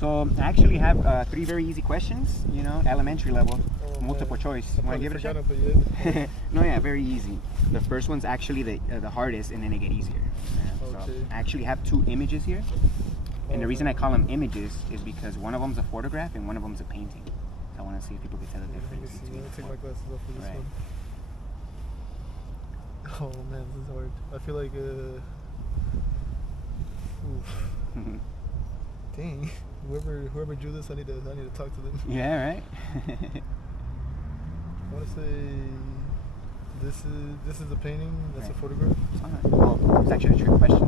So I actually have 3 very easy questions, you know, elementary level, multiple choice. Want to give it a shot? No, yeah, very easy. The first one's actually the hardest, and then they get easier. Yeah, so I actually have 2 images here, and the reason I call them images is because one of them's a photograph and one of them's a painting. So I want to see if people can tell the difference. Let me take my glasses off for this one. Oh man, this is hard. I feel like oof. Dang. Whoever drew this, I need to talk to them. Yeah, right. I want to say this is a painting. That's a photograph. Well, it's actually a trick question.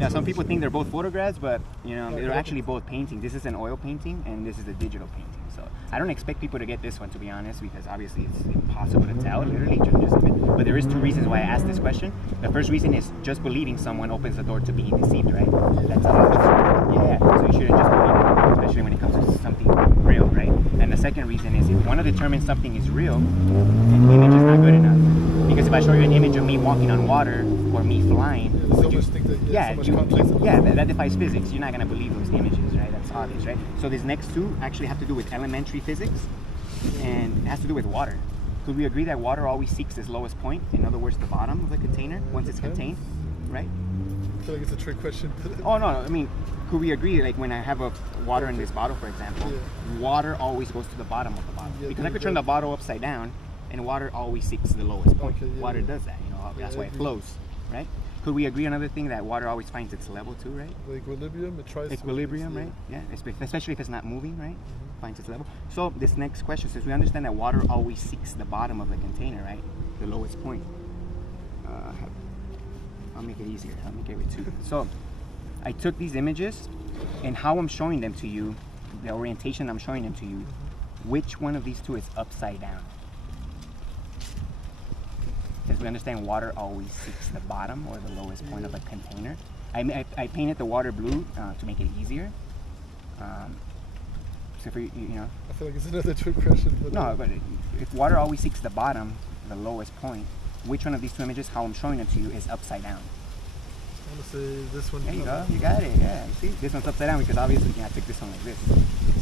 Yeah, some people think they're both photographs, but you know they're actually both paintings. This is an oil painting, and this is a digital painting. So I don't expect people to get this one, to be honest, because obviously it's impossible to tell, literally, just a bit. But there is 2 reasons why I asked this question. The first reason is just believing someone opens the door to being deceived, right? That's yeah. So you shouldn't just believe it, especially when it comes to something real, right? And the second reason is if you want to determine something is real, then the image is not good enough. Because if I show you an image of me walking on water or me flying, that defies physics. You're not going to believe those images, right? That's obvious, right? So these next 2 actually have to do with elementary physics, and it has to do with water. Could we agree that water always seeks its lowest point? In other words, the bottom of the container, once it's contained, right? I feel like it's a trick question. Oh, no, I mean, could we agree, like when I have water in this bottle, for example, water always goes to the bottom of the bottle. Because I could turn the bottle upside down, and water always seeks the lowest point. Water does that, you know, that's why it flows, right? Could we agree another thing that water always finds its level too, right? Like equilibrium, it tries equilibrium, to right? Yeah, especially if it's not moving, right? Finds its level. So this next question says we understand that water always seeks the bottom of the container, right? The lowest point. I'll make it easier. I'll make it with 2. So I took these images, and how I'm showing them to you, the orientation I'm showing them to you, which one of these 2 is upside down? Because we understand water always seeks the bottom or the lowest point of a container. I painted the water blue to make it easier. So for you know. I feel like it's another trick question. But no, but if water always seeks the bottom, the lowest point, which one of these 2 images, how I'm showing it to you, is upside down? I want to say this one. There you go. You got it. Yeah. See, this one's upside down because obviously I took this one like this.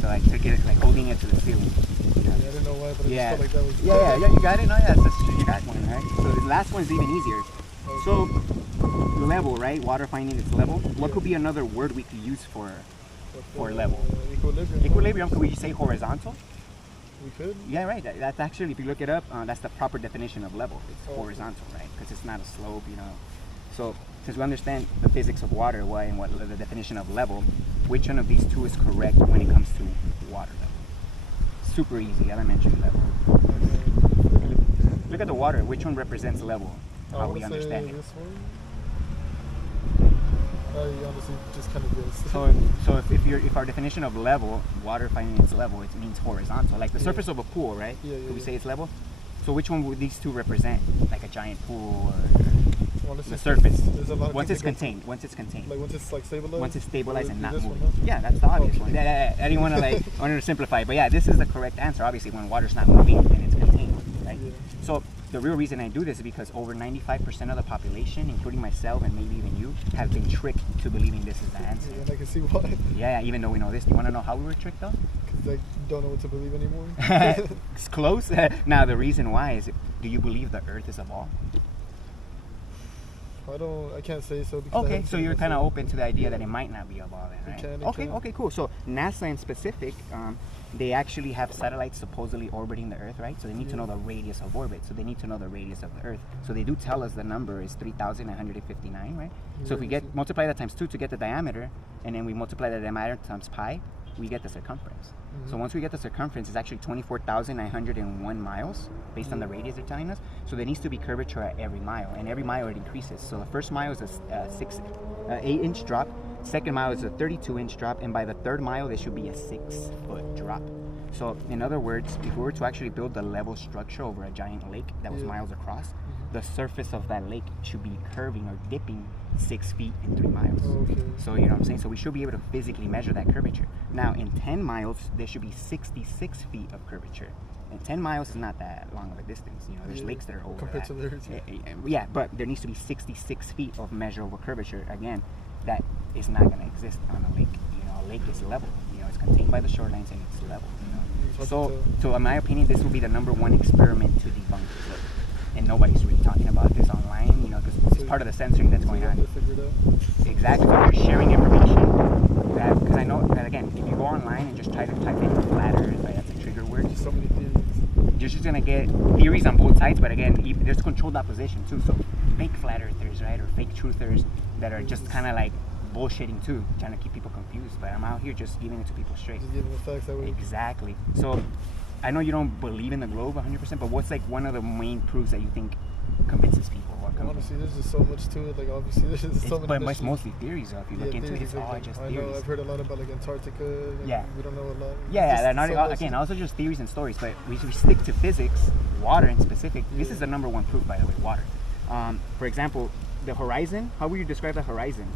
So I took it like holding it to the ceiling. Yeah, I didn't know why, but I just felt like that was. Yeah, you got it. No, yeah, you got one, right? So the last one's even easier. So level, right? Water finding its level. What could be another word we could use for level? Equilibrium. Equilibrium. Could we say horizontal? We could. Yeah, right. That's actually, if you look it up, that's the proper definition of level. It's horizontal, right? Because it's not a slope, you know. So since we understand the physics of water, and what the definition of level, which one of these 2 is correct when it comes to water level? Super easy, elementary level. Look at the water. Which one represents level? How we understand it. This one. I honestly just kind of guessed. So if our definition of level, water finding its level, it means horizontal, like the surface of a pool, right? Could we say it's level? So which one would these 2 represent? Like a giant pool or the surface? Once it's contained. Like once it's like stabilized. Once it's stabilized and not moving. Yeah, that's the obvious one. Yeah. I didn't want to simplify it, but yeah, this is the correct answer. Obviously, when water's not moving and it's contained, right? Yeah. So the real reason I do this is because over 95% of the population, including myself and maybe even you, have been tricked to believing this is the answer. Yeah, and I can see why. Yeah, even though we know this. Do you want to know how we were tricked though? Because I don't know what to believe anymore. It's close. Now the reason why is, do you believe the Earth is a ball? I can't say so. Because so you're kind of open to the idea that it might not be a ball then, right? Okay, cool. So NASA in specific, they actually have satellites supposedly orbiting the Earth, right? So they need to know the radius of orbit. So they need to know the radius of the Earth. So they do tell us the number is 3,959, right? So if we multiply that times 2 to get the diameter, and then we multiply the diameter times pi, we get the circumference. So once we get the circumference, it's actually 24,901 miles based on the radius they're telling us. So there needs to be curvature at every mile, and every mile it increases. So the first mile is a 8-inch drop, second mile is a 32-inch drop, and by the third mile there should be a 6-foot drop. So in other words, if we were to actually build a level structure over a giant lake that was miles across, the surface of that lake should be curving or dipping 6 feet in 3 miles. So you know what I'm saying? So we should be able to physically measure that curvature. Now in 10 miles, there should be 66 feet of curvature. And 10 miles is not that long of a distance. You know, there's lakes that are over compared that. To theirs. Yeah, but there needs to be 66 feet of measurable curvature. Again, that is not going to exist on a lake. You know, a lake is level. You know, it's contained by the shorelines and it's level. You know, so in my opinion, this will be the #1 experiment to debunk it. And nobody's really talking about this online. You know, because it's part of the censoring that's going on. Exactly. So you're sharing information that, because I know that again, if you go online and just try to type in flat Earth, right, that's a trigger word. So many theories. You're just gonna get theories on both sides, but again, there's controlled opposition too. So fake flat earthers, right, or fake truthers that are just kind of like bullshitting too, trying to keep people confused. But I'm out here just giving it to people straight. Just giving the facts that way. Exactly. So I know you don't believe in the globe 100%, but what's like one of the main proofs that you think convinces people? Honestly, there's just so much to it. Like obviously, there's just so many. But it's mostly theories, though. If you look into it, it's all just theories. I know. I've heard a lot about like Antarctica. Like, we don't know a lot. Yeah, not again. Also just theories and stories. But we stick to physics, water in specific. This is the #1 proof, by the way, water. For example, the horizon. How would you describe the horizon?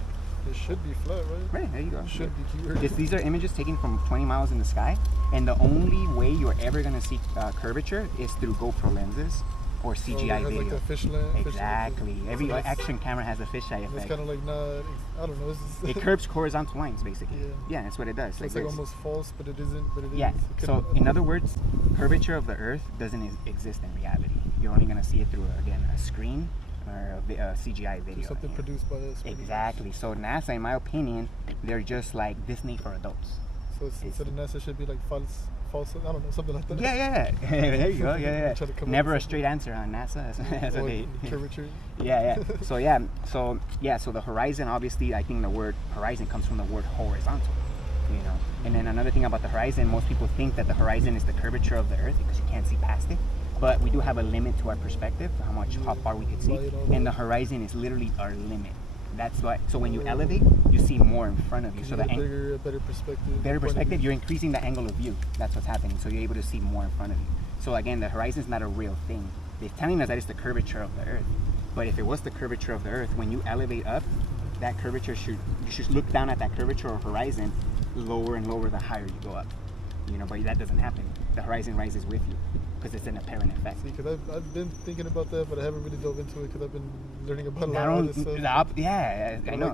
It should be flat, right? Right, there you go. It should be keyword. These are images taken from 20 miles in the sky, and the only way you're ever gonna see curvature is through GoPro lenses. Or CGI video. Like the fisheye. Exactly. Every action camera has a fisheye effect. It's kind of like not. I don't know. It curves horizontal lines, basically. Yeah, that's what it does. So it's like almost false, but it isn't. But it is. Yeah. So in other words, curvature of the Earth doesn't exist in reality. You're only gonna see it through a screen or a CGI video. Something produced by us. Exactly. So NASA, in my opinion, they're just like Disney for adults. So instead of NASA should be like false, I don't know, something like that. Yeah. There you go. Yeah. Never a straight answer on NASA. That's what they. Curvature. Yeah. So the horizon, obviously, I think the word horizon comes from the word horizontal. You know, and then another thing about the horizon, most people think that the horizon is the curvature of the Earth because you can't see past it. But we do have a limit to our perspective, how far we can see, and the horizon is literally our limit. That's why. So when you elevate, you see more in front of you. So the better perspective. Better perspective. You're increasing the angle of view. That's what's happening. So you're able to see more in front of you. So again, the horizon is not a real thing. They're telling us that it's the curvature of the Earth. But if it was the curvature of the Earth, when you elevate up, that curvature you should look down at that curvature or horizon, lower and lower the higher you go up. You know, but that doesn't happen. The horizon rises with you because it's an apparent effect. See, because I've been thinking about that, but I haven't really dove into it because I've been learning about a lot of this stuff. I know.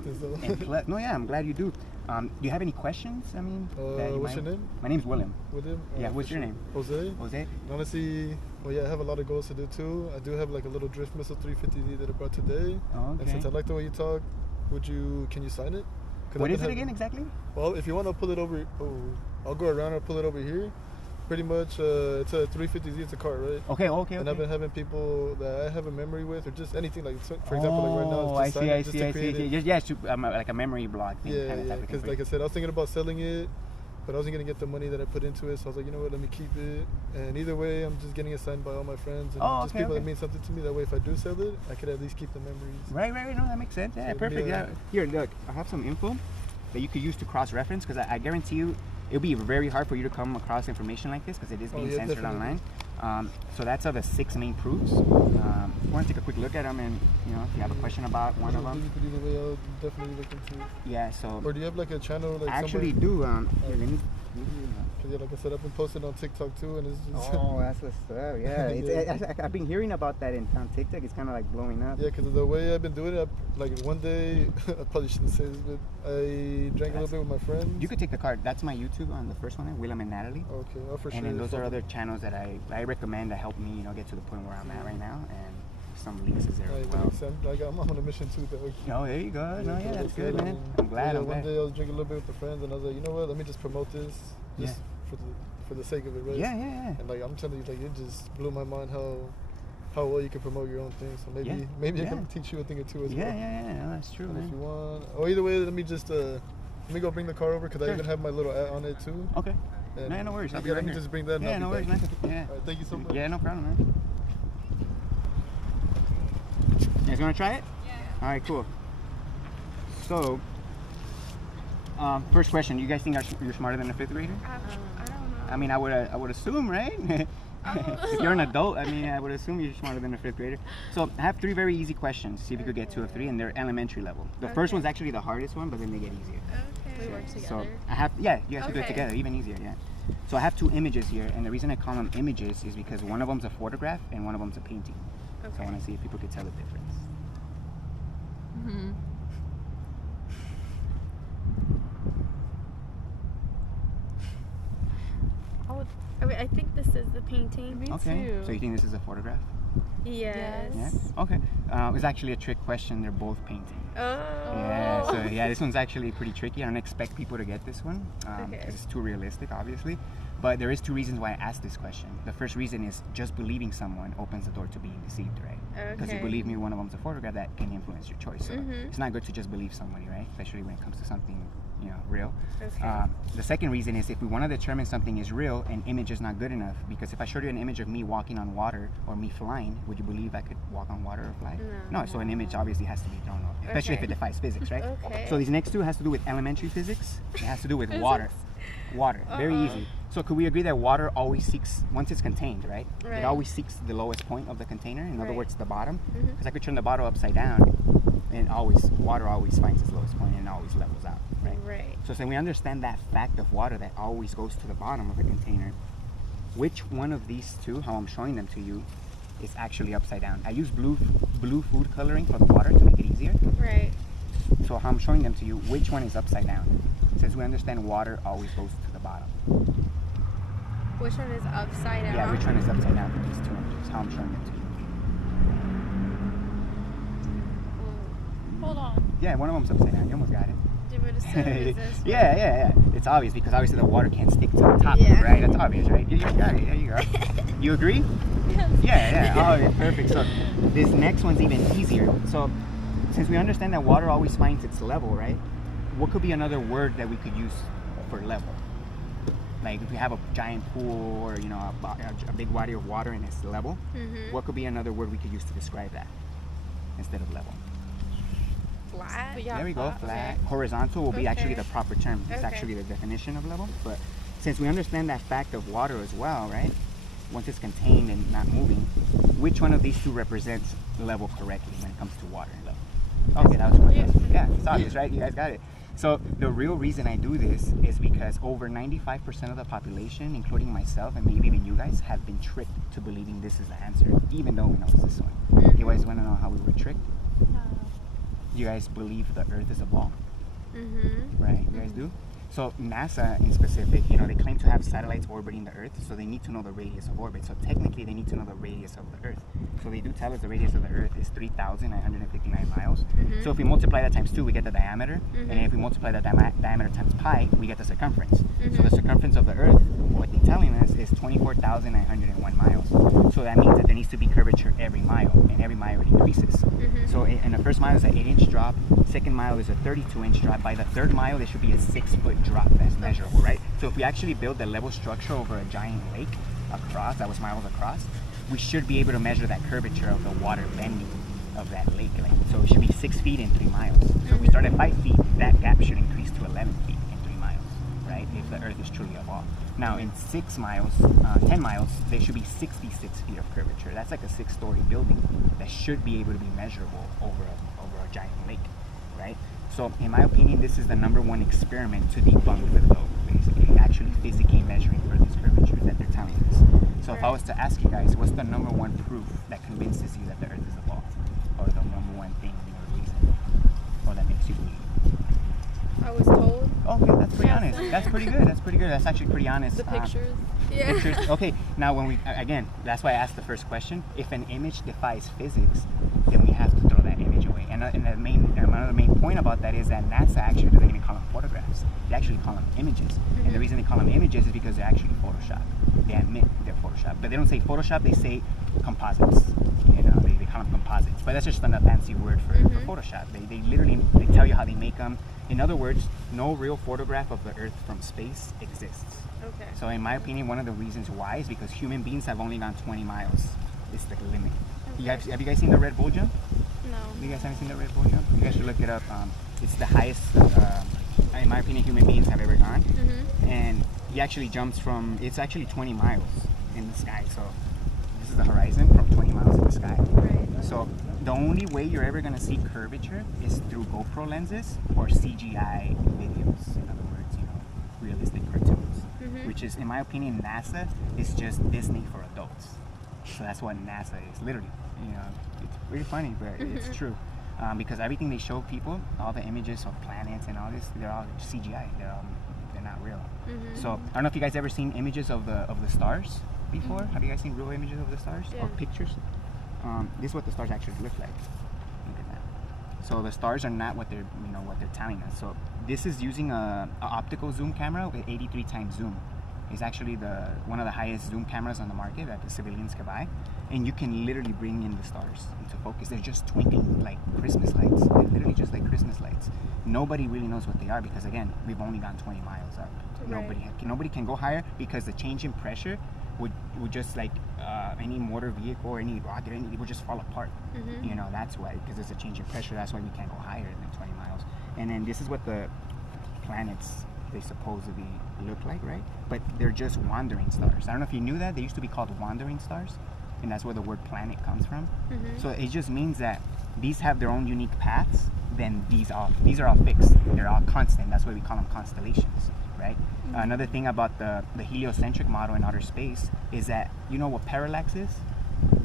Like this, I'm glad you do. Do you have any questions? I mean, what's your name? My name's William. William? Yeah, what's your name? Jose. Jose? Honestly, I have a lot of goals to do too. I do have like a little drift missile 350D that I brought today. Oh, okay. And since I like the way you talk, can you sign it? What is it again exactly? Well, if you want, I'll pull it over. I'll go around. I'll pull it over here. Pretty much, it's a 350Z. It's a car, right? Okay. And I've been having people that I have a memory with, or just anything like, for example, like right now. I see. Like a memory block thing. Yeah. Because like I said, I was thinking about selling it, but I wasn't gonna get the money that I put into it. So I was like, you know what? Let me keep it. And either way, I'm just getting it signed by all my friends and people that mean something to me. That way, if I do sell it, I could at least keep the memories. Right. No, that makes sense. Yeah, perfect. Yeah. Here, look. I have some info that you could use to cross-reference because I guarantee you it'll be very hard for you to come across information like this because it is being censored online. So that's of the 6 main proofs. If you want to take a quick look at them and, if you have a question about one of them. Either way, I'll definitely look into it. Yeah, so... Or do you have like a channel? Like I actually do. Here, let me... Yeah, like I said, I've been posting on TikTok too, and it's just... Oh, that's what's up, yeah. I've been hearing about that on TikTok. It's kind of like blowing up. Yeah, because the way I've been doing it, like one day, I probably shouldn't say this, but I drank a little bit with my friends. You could take the card. That's my YouTube on the first one there, William and Natalie. Okay, for sure. And then those are other channels that I recommend that help me, get to the point where I'm at right now. And some links is there as well. I'm on a mission too, though. Oh, there you go. That's good, man. I'm glad. One day I was drinking a little bit with the friends, and I was like, you know what? Let me just promote this. Just for the sake of it, right? Yeah. And like I'm telling you, like it just blew my mind how well you can promote your own thing. So maybe I can teach you a thing or two as well. Yeah, no, that's true, man. If you want, or either way, let me go bring the car over because I even have my little ad on it too. Okay. No worries. I'll be right here. Just bring that. Yeah, no worries, man. Yeah. All right, thank you so much. Yeah, no problem, man. You guys want to try it? Yeah. All right, cool. So, first question: you guys think you're smarter than a 5th grader? I don't know. I mean, I would assume, right? If you're an adult, I would assume you're smarter than a 5th grader. So I have 3 very easy questions. See if you could get 2 of 3, and they're elementary level. The first one's actually the hardest one, but then they get easier. Okay. We work together. So you have to do it together, even easier, yeah. So I have 2 images here, and the reason I call them images is because one of them's a photograph and one of them's a painting. Okay. So I want to see if people could tell the difference. is the painting. Me Okay. too. So you think this is a photograph? Yes. Yeah. Okay. It's actually a trick question. They're both painting. Oh. Yeah. So yeah, this one's actually pretty tricky. I don't expect people to get this one because Okay. it's too realistic, obviously. But there is two reasons why I asked this question. The first reason is just believing someone opens the door to being deceived, right? Because Okay. you believe me, one of them's a photograph, that can influence your choice. So Mhm. it's not good to just believe somebody, right? Especially when it comes to something, real. Okay. The second reason is if we want to determine something is real, an image is not good enough. Because if I showed you an image of me walking on water or me flying, would you believe I could walk on water or fly? No. So an image obviously has to be thrown off, especially if Okay. it defies physics, right? Okay. So these next two has to do with elementary physics. It has to do with water. Water. Very easy. So could we agree that water always seeks, once it's contained, right? Right. It always seeks the lowest point of the container. In other Right. words, the bottom. Mhm. Because I could turn the bottle upside down, and water always finds its lowest point and always levels out, right? Right. So we understand that fact of water that always goes to the bottom of the container. Which one of these two, how I'm showing them to you, is actually upside down? I use blue food coloring for the water to make it easier. Right. So how I'm showing them to you, which one is upside down? Since we understand water always goes to the bottom. Which one is upside down? Yeah, which one is upside down for these two images? How I'm showing them to you. Hold on. Yeah, one of them's upside down. You almost got it. Did we assume is this one? Yeah. It's obvious because obviously the water can't stick to the top, Yeah. right? That's obvious, right? You got it. There you go. You agree? Yes. Yeah. Oh, yeah, perfect. So this next one's even easier. So since we understand that water always finds its level, right? What could be another word that we could use for level? Like if we have a giant pool or a big body of water and it's level, Mhm. what could be another word we could use to describe that instead of level? Flat. But yeah, There we go, flat. Okay. Horizontal will be actually Okay. the proper term. It's Okay. actually the definition of level. But since we understand that fact of water as well, right? Once it's contained and not moving, which one of these two represents level correctly when it comes to water and level? Okay, that was quick. Yeah, it's obvious, right? You guys got it. So the real reason I do this is because over 95% of the population, including myself and maybe even you guys, have been tricked to believing this is the answer, even though we know it's this one. You guys want to know how we were tricked? You guys believe the Earth is a ball, Mhm. right? You guys do? So NASA in specific, they claim to have satellites orbiting the Earth, so they need to know the radius of orbit. So technically they need to know the radius of the Earth. So they do tell us the radius of the Earth is 3,959 miles. So if we multiply that times 2, we get the diameter. And if we multiply that diameter times pi, we get the circumference. So the circumference of the Earth, what they're telling us, is 24,901 miles. So that means that there needs to be curvature every mile, and every mile it increases. So in the first mile is an 8-inch drop, second mile is a 32-inch drop. By the third mile, there should be a 6-foot drop that's measurable, right? So if we actually build the level structure over a giant lake across, that was miles across, we should be able to measure that curvature of the water bending of that lake. So it should be 6 feet in 3 miles. So if we start at 5 feet, that gap should increase to 11 feet in 3 miles, right? If the Earth is truly a ball. Now in 10 miles, there should be 66 feet of curvature. That's like a 6-story building that should be able to be measurable over a giant lake, right? So in my opinion, this is the #1 experiment to debunk the globe, basically, actually physically measuring for these curvatures that they're telling us. So if I was to ask you guys, what's the #1 proof that convinces you that the Earth is a ball? Or the #1 thing or reason? Or that makes you believe? I was told. Okay, that's pretty honest. That's pretty good. That's actually pretty honest. The pictures. Yeah. Pictures. Okay, now again, that's why I asked the first question. If an image defies physics, then we have to throw that image away. And another main point about that is that NASA actually doesn't even call them photographs. They actually call them images. And the reason they call them images is because they're actually Photoshop. They admit they're Photoshop. But they don't say Photoshop, they say composites. They call them composites. But that's just a fancy word for Photoshop. They literally tell you how they make them. In other words, no real photograph of the Earth from space exists. Okay. So in my opinion, one of the reasons why is because human beings have only gone 20 miles. It's the limit. Have you guys seen the Red Bull jump? No. You guys haven't seen the Red Bull jump? You guys should look it up. It's the highest, in my opinion, human beings have ever gone. And he actually jumps from, it's actually 20 miles in the sky. So this is the horizon from 20 miles in the sky. Right. So the only way you're ever going to see curvature is through GoPro lenses or CGI videos. In other words, realistic cartoons. Which is, in my opinion, NASA is just Disney for adults. So that's what NASA is, literally. It's pretty funny, but it's true. Because everything they show people, all the images of planets and all this, they're all CGI. They're not real. So I don't know if you guys ever seen images of the stars. before? Have you guys seen real images of the stars or pictures? This is what the stars actually look like. Look at that. So the stars are not what they're what they're telling us. So this is using a optical zoom camera with 83 times zoom. It's actually one of the highest zoom cameras on the market that the civilians can buy, and you can literally bring in the stars into focus. They're just twinkling like Christmas lights. They're literally just like Christmas lights. Nobody really knows what they are because again, we've only gone 20 miles up. Right. Nobody can go higher because the change in pressure would just like any motor vehicle or any rocket, it would just fall apart. That's why, because there's a change in pressure. That's why we can't go higher than 20 miles. And then this is what the planets they supposedly look like, right? But they're just wandering stars. I don't know if you knew that. They used to be called wandering stars, and that's where the word planet comes from. So it just means that these have their own unique paths. Then these are all fixed. They're all constant. That's why we call them constellations, right? Another thing about the heliocentric model in outer space is that, you know what parallax is?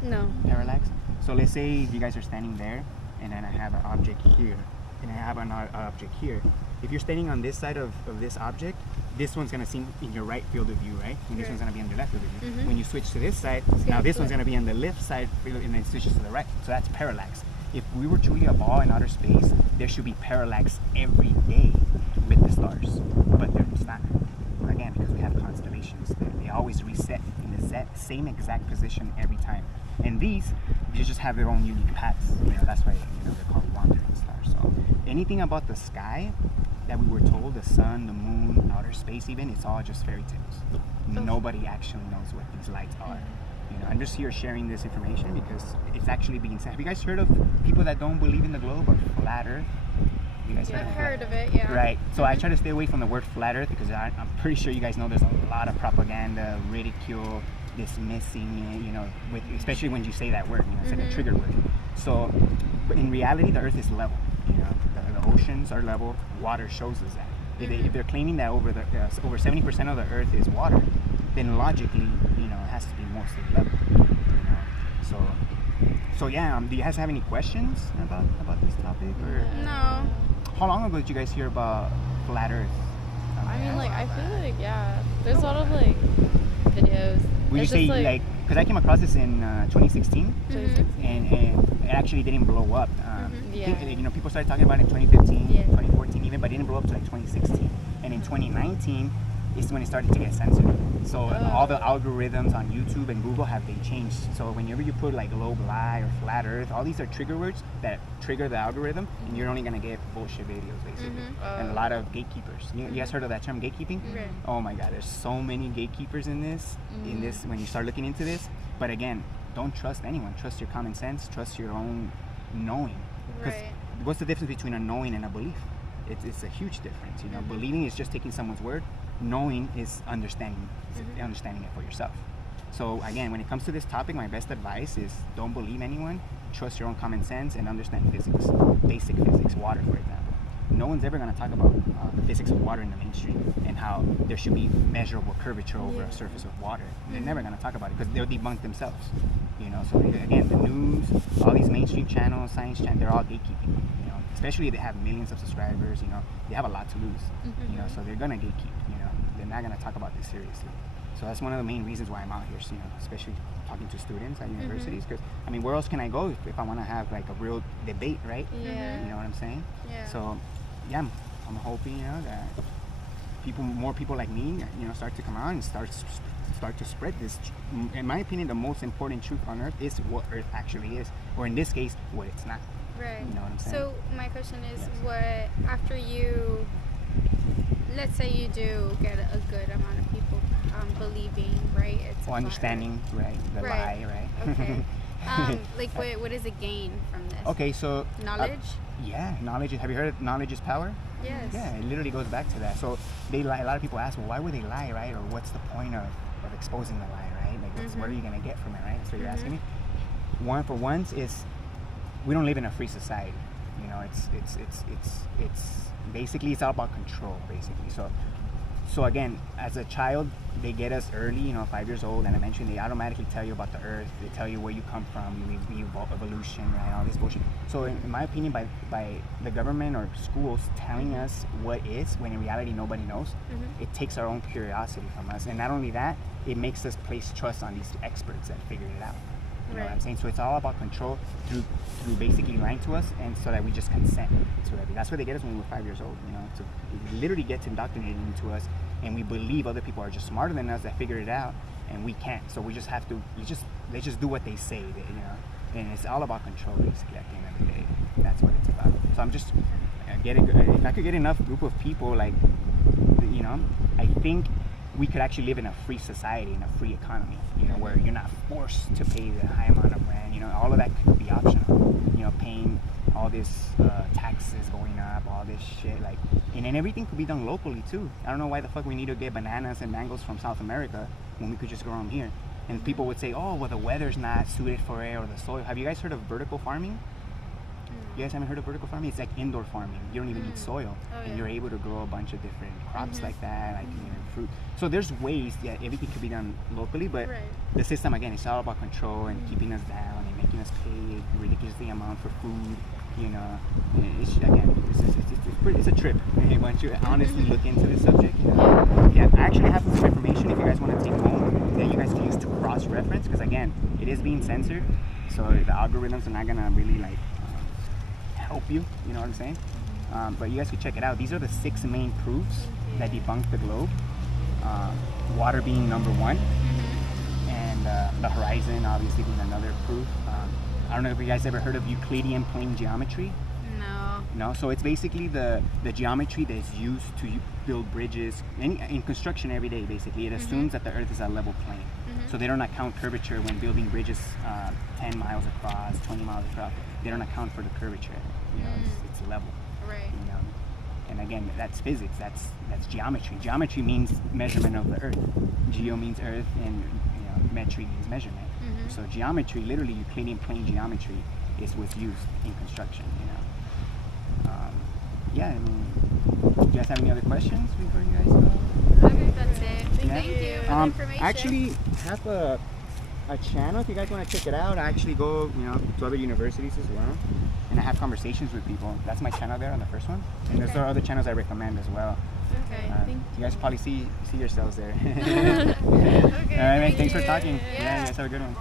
No. Parallax? So let's say you guys are standing there, and then I have an object here, and I have an object here. If you're standing on this side of this object, this one's going to seem in your right field of view, right? And this one's going to be on the left field of view. When you switch to this side, now this one's going to be on the left side, and then switches to the right. So that's parallax. If we were truly a ball in outer space, there should be parallax every day with the stars. But there's not. Again, because we have constellations. They always reset in the same exact position every time. And they just have their own unique paths. That's why they're called wandering stars. So anything about the sky that we were told, the sun, the moon, outer space even, it's all just fairy tales. Nobody actually knows what these lights are. I'm just here sharing this information because it's actually being said. Have you guys heard of people that don't believe in the globe or flat earth? You guys heard of it, yeah. Right. So I try to stay away from the word flat earth because I'm pretty sure you guys know there's a lot of propaganda, ridicule, dismissing, especially when you say that word, it's like a trigger word. So, but in reality, the earth is level. The oceans are level. Water shows us that. If they're claiming that over 70% of the earth is water, then logically, it has to be mostly level. So yeah. Do you guys have any questions about this topic? Or no. How long ago did you guys hear about flat Earth? I mean, I feel like there's a lot of videos. Would you say because I came across this in 2016, and it actually didn't blow up. People started talking about it in 2015, 2014 even, but it didn't blow up until 2016. And in 2019 is when it started to get censored. So all the algorithms on YouTube and Google they changed. So whenever you put like globe lie or flat Earth, all these are trigger words that trigger the algorithm, and you're only gonna get bullshit videos basically, and a lot of gatekeepers. You guys heard of that term, gatekeeping? Oh my God, there's so many gatekeepers in this. When you start looking into this, but again, don't trust anyone. Trust your common sense. Trust your own knowing. Because what's the difference between a knowing and a belief? It's a huge difference. Believing is just taking someone's word. Knowing is understanding it for yourself. So again, when it comes to this topic, my best advice is don't believe anyone, trust your own common sense, and understand physics, basic physics, water for example. No one's ever going to talk about the physics of water in the mainstream and how there should be measurable curvature over a surface of water. They're never going to talk about it because they'll debunk themselves. So again, the news, all these mainstream channels, science channels, they're all gatekeeping. Especially if they have millions of subscribers, they have a lot to lose. So they're gonna gatekeep. They're not gonna talk about this seriously. So that's one of the main reasons why I'm out here. Especially talking to students at universities, because where else can I go if I want to have like a real debate, right? Yeah. You know what I'm saying? Yeah. So yeah, I'm hoping that more people like me, start to come out and start to spread this. In my opinion, the most important truth on Earth is what Earth actually is, or in this case, what it's not. Right. You know what I'm saying? So my question is, after you, let's say you do get a good amount of people believing, right? It's understanding, right? The lie, right? Okay. What is the gain from this? Okay, so knowledge. Knowledge. Have you heard of knowledge is power? Yes. Yeah, it literally goes back to that. So they lie. A lot of people ask, well, why would they lie, right? Or what's the point of exposing the lie, right? Like, what are you gonna get from it, right? That's what you're asking me. One for once is, we don't live in a free society. It's basically, it's all about control, basically. So again, as a child, they get us early, 5 years old, and I mentioned they automatically tell you about the Earth. They tell you where you come from, evolution, right? All this bullshit. So in my opinion, by the government or schools telling us what is, when in reality nobody knows, it takes our own curiosity from us. And not only that, it makes us place trust on these experts that figured it out. You know what I'm saying? So it's all about control through basically lying to us, and so that we just consent to it. That's what they get us when we were 5 years old. So it literally gets indoctrinated into us, and we believe other people are just smarter than us that figured it out, and we can't. So we just have to. They just do what they say. And it's all about control, basically. At the end of the day, that's what it's about. So I'm just if I could get enough group of people, like, I think we could actually live in a free society, in a free economy, where you're not forced to pay the high amount of rent. All of that could be optional. Paying all this taxes going up, all this shit, and then everything could be done locally too. I don't know why the fuck we need to get bananas and mangoes from South America when we could just grow them here. And people would say, oh, well, the weather's not suited for it, or the soil. Have you guys heard of vertical farming? You guys haven't heard of vertical farming? It's like indoor farming. You don't even need soil, and you're able to grow a bunch of different crops like that, like fruit. So there's ways that everything could be done locally, but the system, again, it's all about control and keeping us down and making us pay a ridiculously amount for food. It's a trip. Once you honestly look into this subject, I actually have some information if you guys want to take home that you guys can use to cross-reference, because again, it is being censored, so the algorithms are not gonna really help you. You know what I'm saying? But you guys can check it out. These are the 6 main proofs that debunk the globe. Water being number 1, and the horizon obviously being another proof. I don't know if you guys ever heard of Euclidean plane geometry. No, so it's basically the geometry that is used to build bridges in construction every day. Basically, it assumes that the Earth is a level plane, so they don't account curvature when building bridges 10 miles across, 20 miles across. They don't account for the curvature. It's level. Right. And again, that's physics. That's geometry. Geometry means measurement of the Earth. Geo means Earth, and metry means measurement. So geometry, literally Euclidean plane geometry, is what's used in construction. Do you guys have any other questions before you guys go? I think that's it. Thank you for the information. I actually have a channel if you guys want to check it out. I actually go to other universities as well, and I have conversations with people. That's my channel there on the first one, and there's other channels I recommend as well. Okay, you guys probably see yourselves there. Okay, all right, man, thanks for talking. Yeah, you guys have a good one.